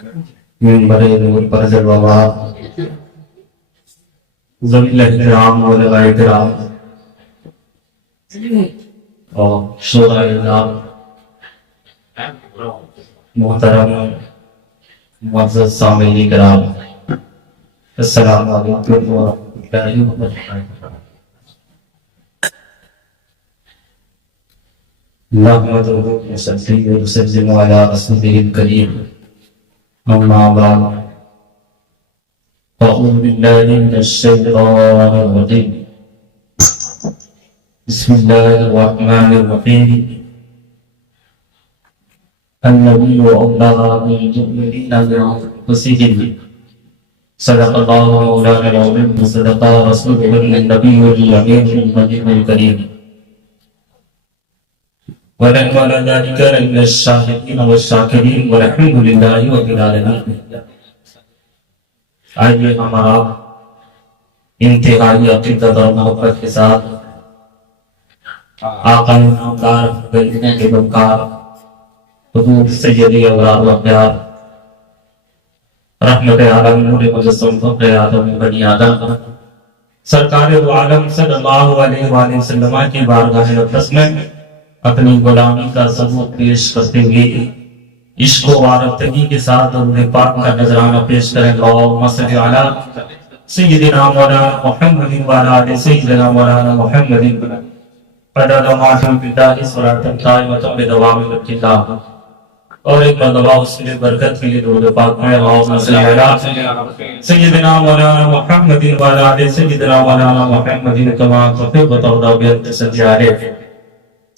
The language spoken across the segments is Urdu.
منبر نور پر جلوہ ذوی الاحترام علماء کرام اور شورا اعظام، محترم معزز سامعین کرام، السلام علیکم ورحمۃ اللہ وبرکاتہ۔ نحمدہ ونصلی ونسلم علی رسولہ الکریم، اما بعد، اعوذ باللہ من الشیطان الرجیم، بسم اللہ الرحمن الرحیم۔ النبی اولیٰ بالمؤمنین من انفسہم، صدق اللہ مولانا العظیم، صدق رسولہ النبی الامین المجید الکریم، ونعم ذلك من الشاہدین والشاکرین والحمد للہ رب العالمین۔ آئیے ہمارا انتہائی عقیدت اور محبت کے ساتھ آقا نامدار گلیوں کے بکار حضور سیدی اولاد و اخیار رحمت عالم نور مجسم فخر آدم بنی آدم سرکار دو عالم صلی اللہ علیہ وآلہ وسلم کی بارگاہ اقدس میں اپنی غلامی کا ثبوت پیش کرتے ہوئے عشق و وارفتگی کے ساتھ درود پاک کا نذرانہ پیش کریں۔ اللہم صلی علی سیدنا مولانا محمد وعلی آل سیدنا مولانا محمد عدد ما فی البلاد صلاۃ قائمۃ بدوام ملک اللہ۔ اور ایک مرتبہ اس میں برکت کے لیے درود پاک میں اللہم صلی علی سیدنا مولانا محمد وعلی آل سیدنا مولانا محمد کما تحب وترضى بأن تصلی علیہ۔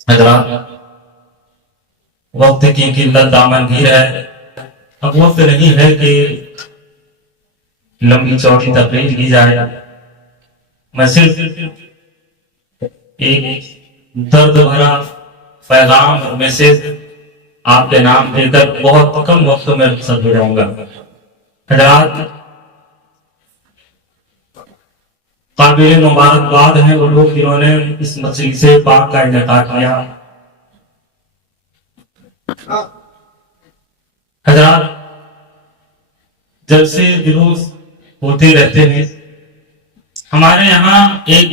حضرات، وقت کی قلت دامنگیر ہے، اب وقت نہیں ہے کہ لمبی چوڑی تقریر کی جائے۔ میں صرف ایک درد بھرا پیغام اور میسج آپ کے نام دے کر بہت کم وقت میں رخصت ہو جاؤں گا۔ حضرات، قابل مبارکباد ہیں وہ لوگ جنہوں نے اس مجلس پاک کا انعقاد کیا۔ حضرات، جلسے دروس ہوتے رہتے ہیں۔ ہمارے یہاں ایک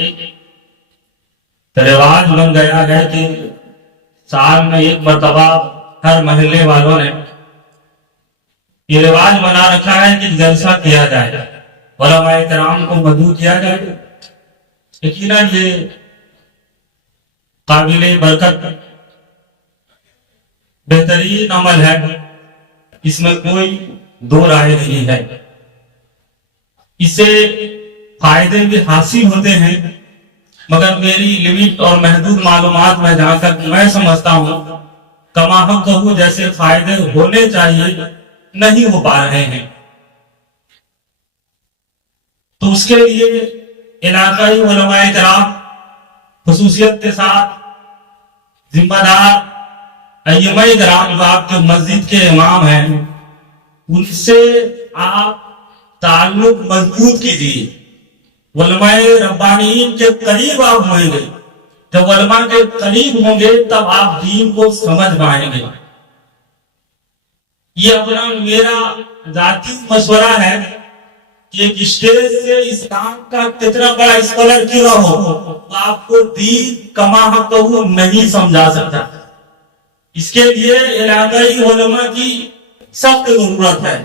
رواج بن گیا ہے کہ سال میں ایک مرتبہ ہر محلے والوں نے یہ رواج بنا رکھا ہے کہ جلسہ کیا جائے، علماء کرام کو مدعو کیا جائے۔ یقیناً یہ قابل برکت بہترین عمل ہے، اس میں کوئی دو رائے نہیں ہے۔ اس سے فائدے بھی حاصل ہوتے ہیں، مگر میری لمٹ اور محدود معلومات میں جہاں تک میں سمجھتا ہوں کما حق کہوں جیسے فائدے ہونے چاہیے نہیں ہو پا رہے ہیں۔ تو اس کے لیے علاقائی علماء کرام خصوصیت کے ساتھ ذمہ دار ائمہ کرام جو آپ کے مسجد کے امام ہیں ان سے آپ تعلق مضبوط کیجیے۔ علماء ربانیین کے قریب آپ ہوئیں گے، جب علماء کے قریب ہوں گے تب آپ دین کو سمجھ پائیں گے۔ یہ اپنا میرا ذاتی مشورہ ہے کہ ایک اسٹیج سے اسلام کا کتنا بڑا اسکالر کیوں نہ ہو، آپ کو دین کما حق نہیں سمجھا سکتا۔ اس کے لیے علاقائی علماء کی سخت ضرورت ہے۔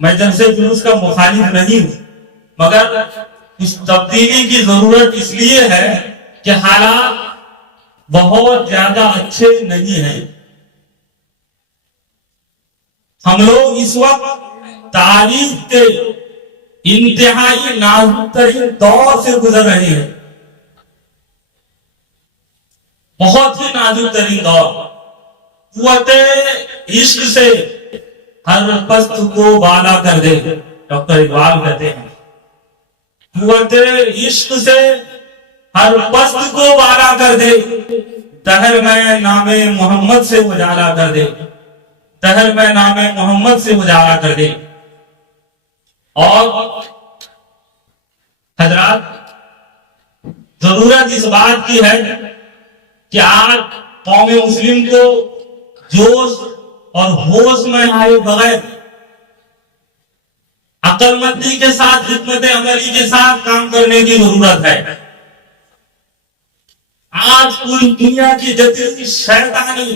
میں جلسے جلوس کا مخالف نہیں ہوں، مگر اس تبدیلی کی ضرورت اس لیے ہے کہ حالات بہت زیادہ اچھے نہیں ہیں۔ ہم لوگ اس وقت تاریخ کے انتہائی نازک ترین دور سے گزر رہے ہیں، بہت ہی نازک ترین دور۔ قوت عشق سے ہر پست کو بالا کر دے، ڈاکٹر اقبال کہتے ہیں۔ قوت عشق سے ہر پست کو بالا کر دے، دہر میں نام محمد سے اجالا کر دے، دہر میں نام محمد سے اجالا کر دے۔ اور حضرات، ضرورت اس بات کی ہے کہ آج قوم مسلم کو جوش اور ہوش میں آئے بغیر عقل مندی کے ساتھ حکمت عملی کے ساتھ کام کرنے کی ضرورت ہے. آج پوری دنیا کی جدید شیطانی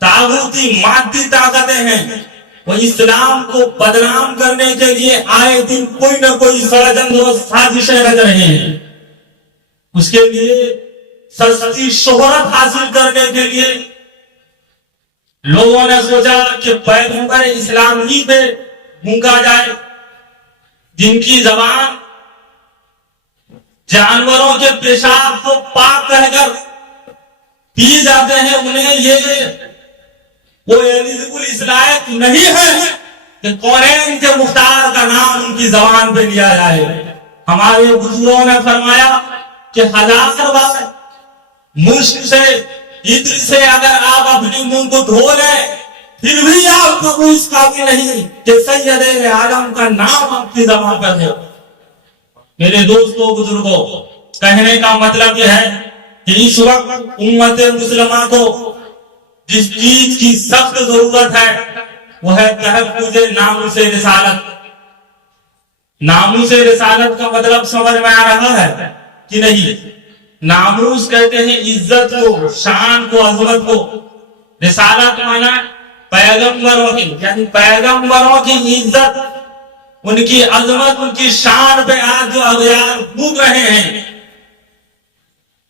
طاغوتی مادی طاقتیں ہیں، وہ اسلام کو بدنام کرنے کے لیے آئے دن کوئی نہ کوئی ષڑযنتر و سازشیں رچ رہے ہیں. اس کے لیے سستی شہرت حاصل کرنے کے لیے لوگوں نے سوچا کہ پیغمبر اسلام ہی پہ پھونکا جائے. جن کی زبان جانوروں کے پیشاب کو پاک کہہ کر پی جاتے ہیں، انہیں یہ وہ ایلیجبل اس لائق نہیں ہے کہ کونین کے مختار کا نام ان کی زبان پہ لیا جائے. ہمارے بزرگوں نے فرمایا کہ 1000 بار مشک سے عطر سے اگر آپ اپنے منہ کو دھو لیں پھر بھی آپ کو اس قابل نہیں کہ سید عالم کا نام آپ کی زبان پر ہو. میرے دوستوں بزرگوں، کہنے کا مطلب یہ ہے کہ اس وقت امت مسلمہ کو جس چیز کی سخت ضرورت ہے وہ ہے تحفظ ناموس رسالت. ناموس رسالت کا مطلب سمجھ میں آ رہا ہے کہ نہیں؟ ناموس کہتے ہیں عزت کو، شان کو، عظمت کو. رسالت مانا پیغمبروں کی، یعنی پیغمبروں کی عزت، ان کی عظمت، ان کی شان پہ آج جو اغیار پھونک رہے ہیں.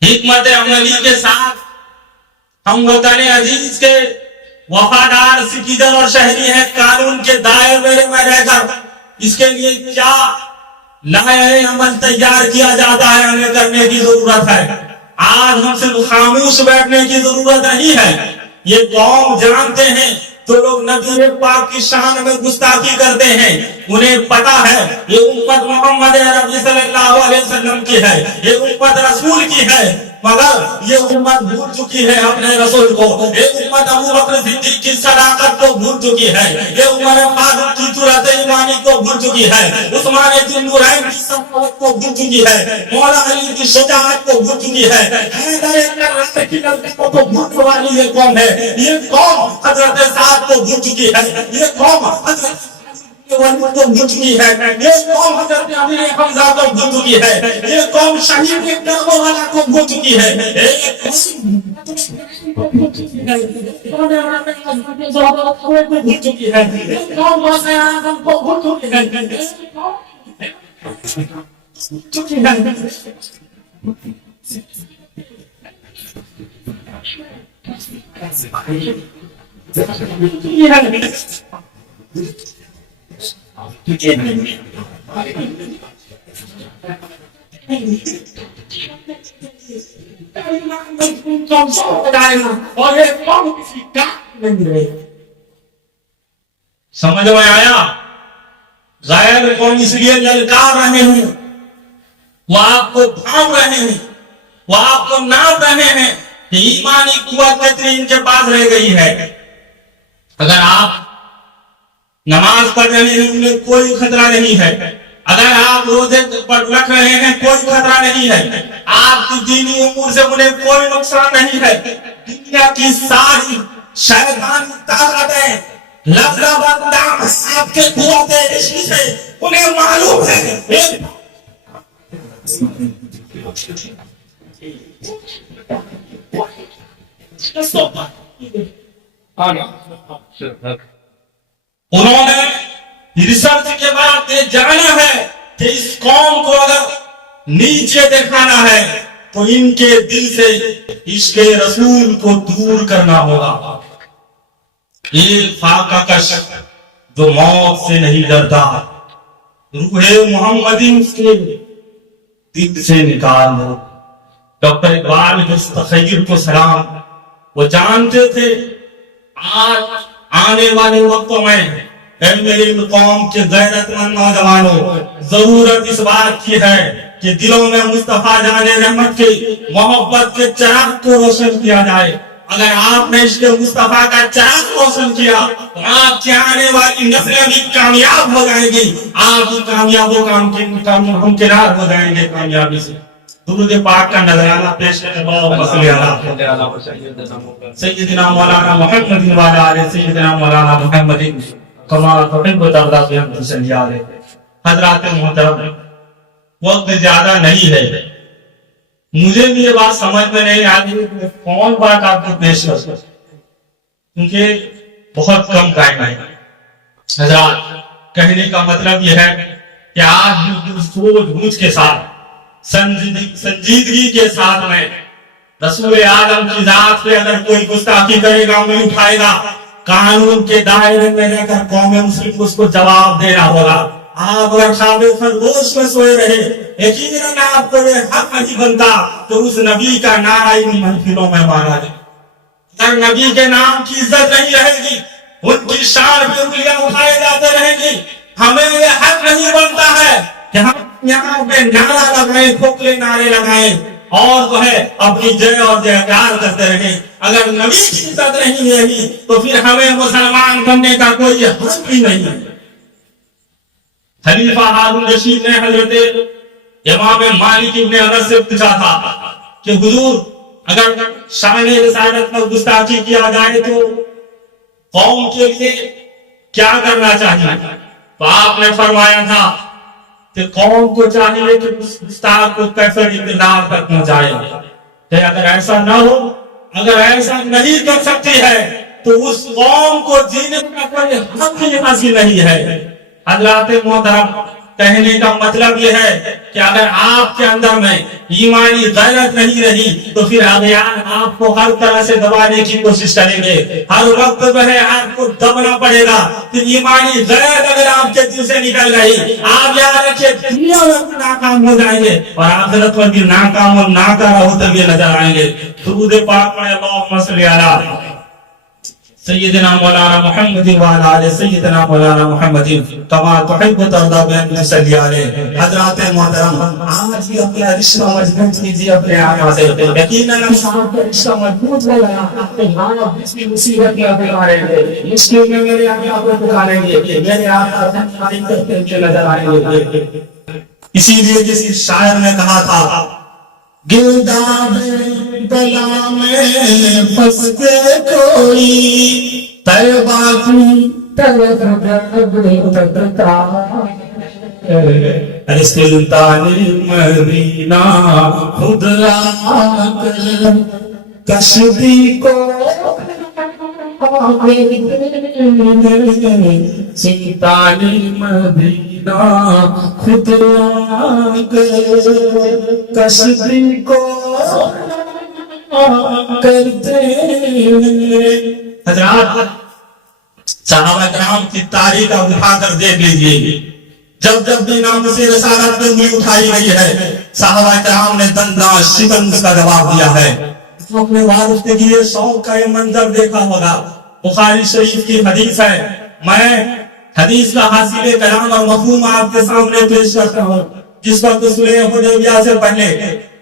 حکمت عملی کے ساتھ ہم وطن عزیز کے وفادار سٹیزن اور شہری ہیں. قانون کے دائرے میں رہ کر اس کے لیے کیا لائحہ عمل تیار کیا جاتا ہے ہمیں کرنے کی ضرورت ہے. آج ہم صرف خاموش بیٹھنے کی ضرورت نہیں ہے. یہ قوم جانتے ہیں تو لوگ نبی پاک کی شان میں گستاخی کرتے ہیں. انہیں پتا ہے یہ امت محمد عربی صلی اللہ علیہ وسلم کی ہے، یہ امت رسول کی ہے، مگر یہ امت بھول چکی ہے اپنے رسول کو. یہ امت ابو بکر صدیق کی صداقت کو بھول چکی ہے. یہ عمر فاروق کی جرأت ایمانی کو بھول چکی ہے. عثمان ذی النورین کی صفات کو بھول چکی ہے. مولا علی کی شجاعت کو بھول چکی ہے. حیدر کرار کی لڑکیوں کو بھول والی یہ قوم ہے. یہ قوم حضرت سعد کو بھول چکی ہے. یہ قوم حضرت کو بھول چکی ہے. یہ قوم حضرت امیر حمزہ کو بھول چکی ہے. یہ قوم شہید کے کربلا والا کو بھول چکی ہے. بھول چکی ہے. سمجھ میں آیا؟ غیر قوم اس لیے للکار رہے ہیں، وہ آپ کو بھاؤ رہے ہیں، وہ آپ کو ناپ رہے ہیں کہ ایمانی قوت کتنی ان کے پاس رہ گئی ہے. اگر آپ نماز پڑھ رہے ہیں انہیں کوئی خطرہ نہیں ہے. اگر آپ روزے رکھ رہے ہیں کوئی خطرہ نہیں ہے. آپ کی دینی امور سے انہیں کوئی نقصان نہیں ہے. دنیا کی ساری شیطانی طاقتیں آپ کے قوتیں سے انہیں معلوم ہے. انہوں نے ریسرچ کے بعد یہ جانا ہے کہ اس قوم کو اگر نیچے دکھانا ہے تو ان کے دل سے عشق رسول کو دور کرنا ہوگا. ایک فاقہ کش جو موت سے نہیں ڈرتا، روح محمدی اس کے دل سے نکال دو. ڈاکٹر اقبال کے اس تخیر کو سلام. وہ جانتے تھے آج آنے والے وقتوں میں اے میری قوم کے غیرت مند نوجوانوں، ضرورت اس بات کی ہے کہ دلوں میں مصطفیٰ جان رحمت کی محبت کے چراغ کو روشن کیا جائے. اگر آپ نے عشق مصطفیٰ کا چراغ روشن کیا تو آپ کی آنے والی نسلیں بھی کامیاب ہو جائیں گی. آپ بھی کامیاب ہمکنار ہو جائیں گے کامیابی سے. درود پاک کا نظرانہ پیش کریں. سیدنا مولانا محمد وعلی آلہ سیدنا مولانا محمد کما تحب ترضى بهم تصلي عليه. حضرات محترم وقت زیادہ نہیں ہے، مجھے بھی یہ بات سمجھ میں نہیں آتی کہ کون بات آپ کو پیش کر سکتا، کیونکہ بہت کم ٹائم ہے۔ حضرات کہنے کا مطلب یہ ہے کہ آج بالکل سوچ بوجھ کے ساتھ سنجیدگی کے ساتھ میں رسول اعظم کی ذات پہ اگر کوئی گستاخی کرے گا، انگلی اٹھائے گا، قانون کے دائرے میں رہ کر قوم مسلم کو اس کو جواب دینا ہوگا۔ آپ اگر خواب خرگوش میں سوئے رہے، یقیناً آپ کو یہ حق نہیں بنتا تو اس نبی کا نعرہ ان محفلوں میں مارا جائے۔ اگر نبی کے نام کی عزت نہیں رہے گی، ان کی شان پہ انگلیاں اٹھائے جاتے رہیں گی، ہمیں یہ حق نہیں بنتا ہے کہ ہم یہاں پہ نعرہ لگائیں، کھوکھلے نعرے لگائیں اور جو ہے اپنی جے اور جےکار کرتے رہیں۔ اگر نبی کی عزت نہیں رہی تو پھر ہمیں مسلمان بننے کا کوئی حق بھی نہیں ہے۔ خلیفہ ہارون رشید نے حضرت امام مالک ابن انس سے پوچھا تھا کہ حضور اگر شان رسالت پر گستاخی کیا جائے تو قوم کے لیے کیا کرنا چاہیے؟ تو آپ نے فرمایا تھا کہ قوم کو چاہیے کہ اس گستاخ کو کیسے اقتدار تک پہنچائے، کہ اگر ایسا نہ ہو، اگر ایسا نہیں کر سکتی ہے تو اس قوم کو جینے کا کوئی حق ہی حاصل نہیں ہے۔ حضرات محترم کہنے کا مطلب یہ ہے کہ اگر آپ کے اندر میں ایمانی غیرت نہیں رہی تو پھر اغیار آپ کو ہر طرح سے دبانے کی کوشش کریں گے، ہر وقت جو ہے آپ کو دبنا پڑے گا۔ پھر ایمانی غیرت اگر آپ کے دل سے نکل گئی، آپ یاد رکھیے دنیا میں ناکام ہو جائیں گے اور آخرت میں بھی ناکام اور ناکارہ ہوتے ہوئے نظر آئیں گے۔ درود پاک میں اللہم صلی علی سیدنا مولانا محمد وعلی آل سیدنا مولانا محمد کما تحب ترضى بأن نصلی علیہ۔ حضرات محترم آج بھی اپنا رشتہ مضبوط کیجیے اپنے آقا سے، یقیناً صاحب کا رشتہ مضبوط ہو گیا، آپ اس کی مصیبت میں پکاریں گے، مشکل میں میرے آقا کو پکاریں گے، میرے آقا تنہائی کرتے ہوئے نظر آئیں گے۔ اسی لیے کسی شاعر نے کہا تھا گرداب بلا میں پھنس کے کوئی طیبہ کی طرف تکتا ہے، سلطان مدینہ خود آ کر کشتی کو سلطان مدینہ خود آ کر کشتی کو کرتے۔ حضرات صحابہ کرام کی تاریخ کا اٹھا کر دیکھ لیجیے، جب جب بھی نام سے رسالت میں انگلی اٹھائی گئی ہے، صحابہ کرام نے دنداں شکنج کا جواب دیا ہے۔ اپنے وارث کے لیے شوق کا یہ منظر دیکھا ہوگا، بخاری شریف کی حدیث ہے، میں حدیث کا حاصل کلام اور مفہوم آپ کے سامنے پیش کرتا ہوں۔ جس وقت صلح حدیبیہ سے پہلے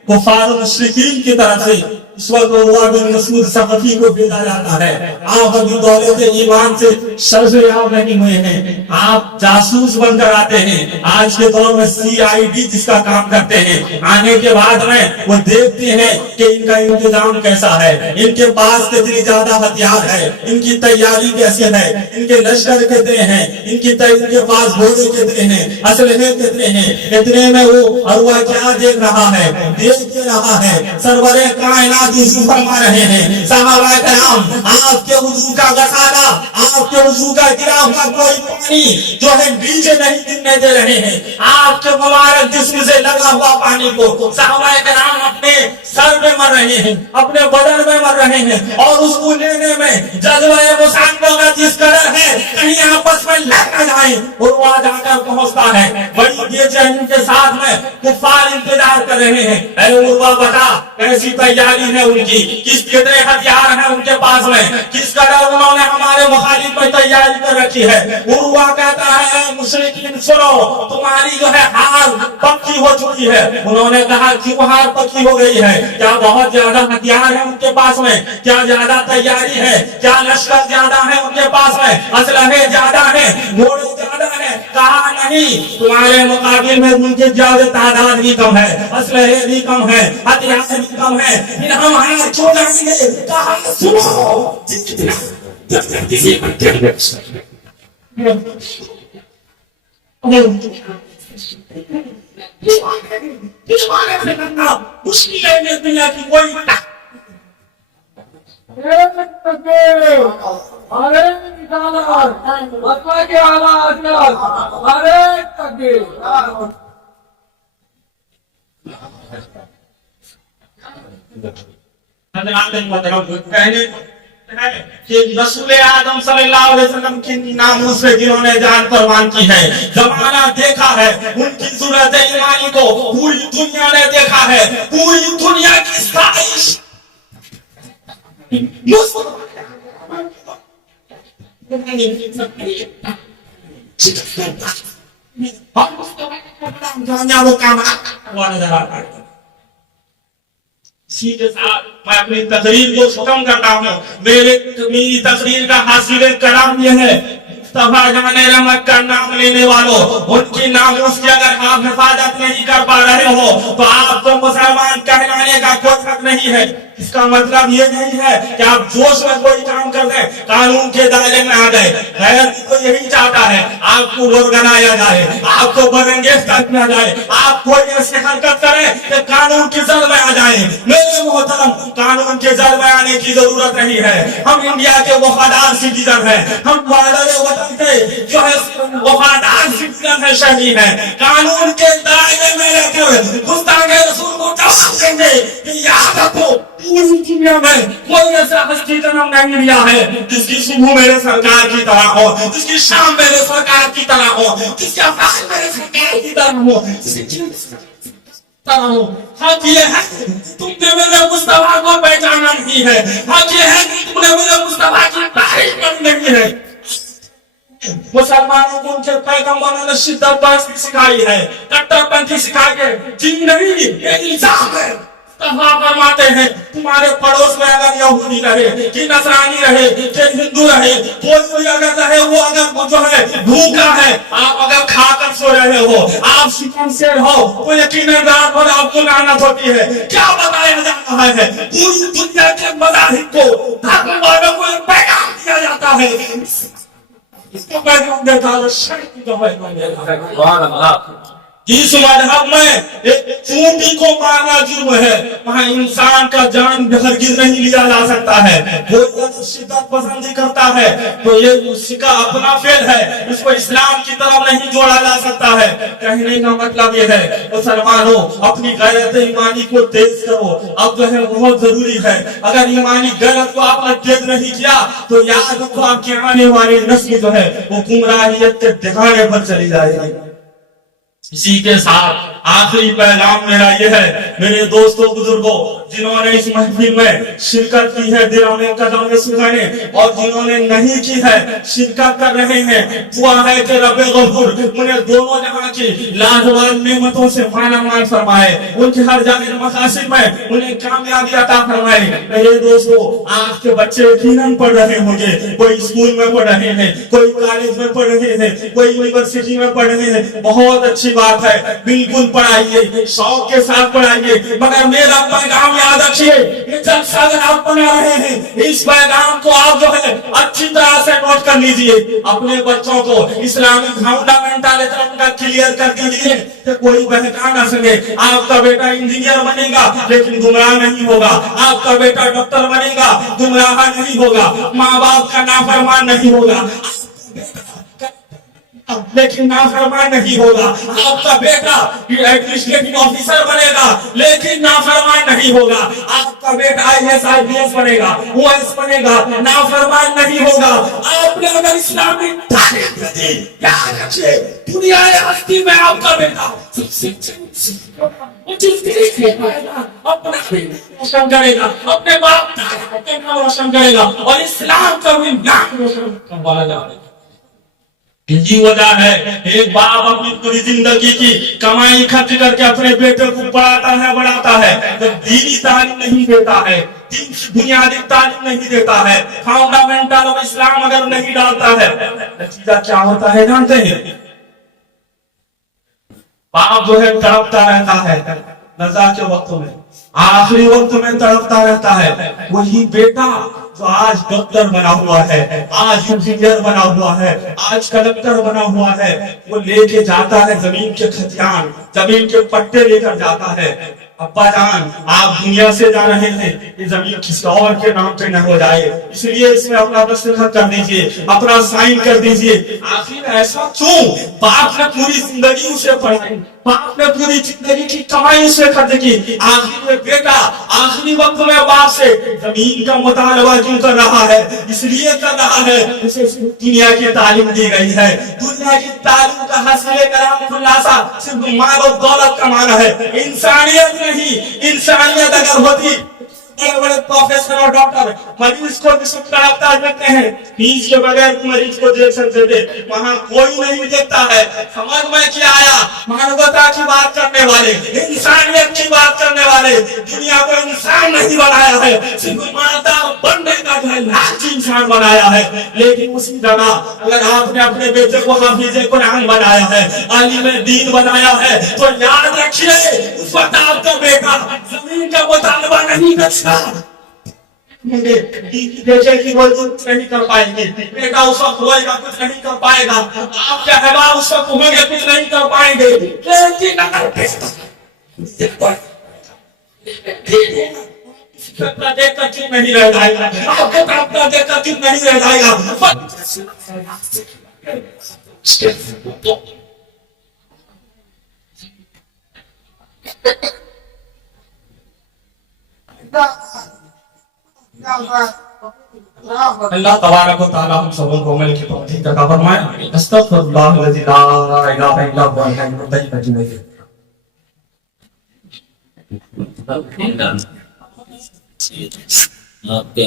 کفار و مشرکین کی طرف سے اس وقت عروہ بن مسعود ثقفی کو بھیجا جاتا ہے۔ آپ ابھی دولت ایمان سے شرفیاب نہیں ہوئے ہیں، آپ جاسوس بن کر آتے ہیں، آج کے دور میں CID جس کا کام کرتے ہیں، آنے کے بعد میں وہ دیکھتے ہیں کہ ان کا انتظام کیسا ہے، ان کے پاس کتنی زیادہ ہتھیار ہے، ان کی تیاری کیسے ہے، ان کے لشکر کتنے ہیں، ان کے پاس گھوڑے کتنے ہیں، اسلحے کتنے ہیں۔ اتنے میں وہ عروہ کیا دیکھ رہا ہے؟ دیکھ رہا ہے سرور کائنات فرما رہے ہیں، صحابہ کرام آپ کے وضو کا غسالہ، آپ کے وضو کا گرا ہوا کوئی پانی جو ہے نیچے نہیں گرنے دے رہے ہیں، آپ کے مبارک جسم سے لگا ہوا پانی کو صحابہ کرام اپنے سر میں مر رہے ہیں، اپنے بدن میں مر رہے ہیں، اور اس کو لینے میں جذبہ مسابقہ کا جس قدر ہے کہیں آپس میں لگ نہ جائیں، اور وہ جا کر پہنچتا ہے بڑی بے چینی کے ساتھ میں کفار انتظار کر رہے ہیں۔ اے عروہ بتا کیسی تیاری ہے ان کی، کس کتنے ہتھیار ہیں ان کے پاس میں، کس قدر انہوں نے ہمارے مخالف میں تیاری کر رکھی ہے۔ عروہ کہتا ہے مشرکین سنو، تمہاری جو ہے ہار پکی ہو چکی ہے۔ انہوں نے کہا کیوں ہار پکی ہو گئی ہے؟ کیا بہت زیادہ ہتھیار ہے ان کے پاس میں؟ کیا زیادہ تیاری ہے؟ کیا لشکر زیادہ ہے ان کے پاس میں؟ اسلحے زیادہ ہیں، گھوڑے زیادہ ہیں؟ کہا نہیں، تمہارے مقابل میں ان کی زیادہ تعداد بھی کم ہے، اسلحے بھی کم ہے، ہتھیار بھی کم ہے، پھر ہم ہار چھوڑ جائیں گے۔ کہا سنو، مشکل ہے دنیا کی کوئی کہ رسول اعظم صلی اللہ علیہ وسلم کی ناموس سے جنہوں نے جان قربان کی ہے، زمانہ دیکھا ہے ان کی ضرورت ایمانی کو، پوری دنیا نے دیکھا ہے، پوری دنیا کی ستائش اسی کے ساتھ میں اپنی تقریر کو ختم کرتا ہوں. میری تقریر کا حاصل کلام یہ ہے، مصطفیٰ جان رحمت کا نام لینے والوں، ان کی ناموس کی اگر آپ حفاظت نہیں کر پا رہے ہو تو آپ کو مسلمان کہلانے کا کوئی حق نہیں ہے. اس کا مطلب یہ نہیں ہے کہ آپ جوش میں کوئی کام کر دیں، قانون کے دائرے میں آ گئے. غیر تو یہی چاہتا ہے آپ کو گنایا جائے، آپ کو برنگیز کیا جائے، آپ کوئی ایسی حرکت کریں کہ قانون کی زد میں آ جائیں. میرے محترم، قانون کے زد میں آنے کی ضرورت نہیں ہے. ہم انڈیا کے وفادار سٹیزن ہیں، ہم والد وطن کے جو ہے وفادار سٹیزن ہیں، شہری ہیں. قانون کے دائرے میں رہتے ہوئے گستاخ رسول کو جواب دیں گے کہ یاد رکھو پوری دنیا میں کوئی ایسا ہستی جنم نہیں لیا ہے جس کی صبح میرے سرکار کی طرح ہو، جس کی شام میرے سرکار کی طرح ہو، جس کی افعال میرے سرکار کی طرح ہو، جس کی طرح ہو. حق یہ ہے تم نے میرے مصطفیٰ کو پہچانا نہیں ہے، حق یہ ہے کہ تم نے میرے مصطفیٰ کی تعریف کرنی نہیں ہے. مسلمانوں کو ان کے پیغمبروں نے شدت پرستی سکھائی ہے، کٹر پنتھی سکھائی ہے. جی نہیں، یہ الزام ہے. فرماتے ہیں تمہارے پڑوس میں اگر یہودی رہے کہ نصرانی رہے کہ ہندو رہے، کوئی اگر رہے وہ اگر جو ہے بھوکا ہے، آپ اگر کھا کر سو رہے ہو، آپ شکم سیر ہو تو یقیناً رات بھر آپ کو لعنت ہوتی ہے. کیا بتایا جا رہا ہے؟ پوری دنیا کے مذاہب کو دھرم والوں کو ایک پیغام دیا جاتا ہے. اس کو پیغام دیتا ہے شرک جو ہے سبحان اللہ. اس مذہب میں ایک چونٹی کو مارنا جرم ہے، وہاں انسان کا جان ہرگز نہیں لیا جا سکتا ہے. کوئی شدت پسندی کرتا ہے تو یہ اس کا اپنا فعل ہے، اس کو اسلام کی طرف نہیں جوڑا جا سکتا ہے. کہنے کا مطلب یہ ہے مسلمانوں اپنی غیرت ایمانی کو تیز کرو، اب جو ہے بہت ضروری ہے. اگر ایمانی غیرت کو آپ نے تیز نہیں کیا تو یاد رکھو آپ کی آنے والی نسل جو ہے وہ گمراہیت کے دہانے پر چلی جائے گی. اسی کے ساتھ آخری پیغام میرا یہ ہے، میرے دوستوں بزرگوں جنہوں نے اس محفل میں شرکت کی ہے دلوں میں قدم سکھانے، اور جنہوں نے نہیں کی ہے شرکت کر رہے ہیں، دعا ہے کہ رب غفور انہیں دونوں جہاں کی لاجواب نعمتوں سے مالا مال فرمائے، ان کے ہر جانب مقاصد میں انہیں کامیابی عطا فرمائے. میرے دوستوں آپ کے بچے یقیناً پڑھ رہے ہوں گے، کوئی اسکول میں پڑھ رہے ہیں، کوئی کالج میں پڑھ رہے ہیں، کوئی یونیورسٹی میں پڑھ رہے ہیں. بہت اچھی بات ہے، بالکل پڑھائیے، شوق کے ساتھ پڑھائیے. مگر میرا پیغام یاد رکھیے، یہ جلسہ اگر آپ بنا رہے ہیں اس پیغام کو آپ جو ہے اچھی طرح سے نوٹ کر لیجئے. اپنے بچوں کو اسلامی فنڈامنٹل کا کلیئر کر دیجئے کہ کوئی بہکا نہ سکے. آپ کا بیٹا انجینئر بنے گا لیکن گمراہ نہیں ہوگا، آپ کا بیٹا ڈاکٹر بنے گا گمراہ نہیں ہوگا، ماں باپ کا نافرمان نہیں ہوگا لیکن نافرمان نہیں ہوگا. آپ کا بیٹا ایڈمنسٹریٹو آفیسر بنے گا لیکن نافرمان نہیں ہوگا. آپ کا بیٹا IAS IPS بنے گا، OS بنے گا، نافرمان نہیں ہوگا. آپ نے اگر اسلامی تعلیم دی، یاد رکھیے دنیا ہستی میں آپ کا بیٹا سب سے اپنا روشن کرے گا، اپنے باپ کا نام روشن کرے گا اور اسلام کا بھی نام روشن کروایا جائے گا. یہی وجہ ہے ایک باپ اپنی پوری زندگی کی کمائی خرچ کر کے اپنے بیٹے کو پڑھاتا ہے بڑھاتا ہے، دینی تعلیم نہیں دیتا ہے، دین کی بنیادی تعلیم نہیں دیتا ہے، فنڈامنٹل آف اسلام اگر نہیں ڈالتا ہے، نتیجہ کیا ہوتا ہے جانتے ہیں؟ باپ جو ہے تڑپتا رہتا ہے رضا کے وقت میں، آخری وقت میں تڑپتا رہتا ہے. وہی بیٹا جو آج ڈاکٹر بنا ہوا ہے، آج انجینئر بنا ہوا ہے، آج کلکٹر بنا ہوا ہے، وہ لے کے جاتا ہے زمین کے کھتیان، زمین کے پٹے لے کر جاتا ہے. ابا جان آپ دنیا سے جا رہے ہیں، یہ زمین کسی اور کے نام پہ نہ ہو جائے، اس لیے اس میں اپنا دستخط کر دیجئے، اپنا سائن کر دیجئے. آخر ایسا کیوں؟ باپ نے پوری زندگی اسے پڑھائی، باپ نے پوری زندگی کی کمائی سے خرچ کی، آخر میں بیٹا آخری وقت میں باپ سے زمین کا مطالبہ کیوں کر رہا ہے؟ اس لیے کر رہا ہے اسے دنیا کی تعلیم دی گئی ہے. دنیا کی تعلیم کا حاصل کرام خلاصہ صرف مال و دولت کمانا ہے، انسانیت نہیں. انسانیت اگر ہوتی بڑے بڑے پروفیسر اور ڈاکٹر مریض کو ڈاکٹر دیکھتے ہیں، فیس کے بغیر مریض کو دیکھ سکتے تھے، وہاں کوئی نہیں دیکھتا ہے. سمجھ میں کیا آیا؟ مانوتا کی بات کرنے والے، انسانیت کی بات کرنے والے دنیا کو انسان نہیں بنایا ہے، صرف مانوتا بننے کا لالچی انسان بنایا ہے. لیکن اسی جگہ اگر آپ نے اپنے بیٹے کو حافظ قرآن بنایا ہے، عالم دین بنایا ہے، تو یاد رکھیے اس وقت آپ کا بیٹا زمین کا مطالبہ نہیں کرتا، بیٹے کی مدد نہیں کر پائیں گے، بیٹا اس وقت ہوئے گا کچھ نہیں کر پائے گا، آپ کے احباب اس وقت ہوئے گا کچھ نہیں کر پائیں گے. لیکن اگر اپنا دیکھ کر کیوں نہیں رہ جائے گا، آپ کو اپنا دیکھ کر کیوں نہیں رہ جائے گا. اللہ تبارک و تعالی ہم سب کو عمل کی توفیق عطا فرمائے. استغفر اللہ الذی لا الہ الا هو الحی القیوم. آپ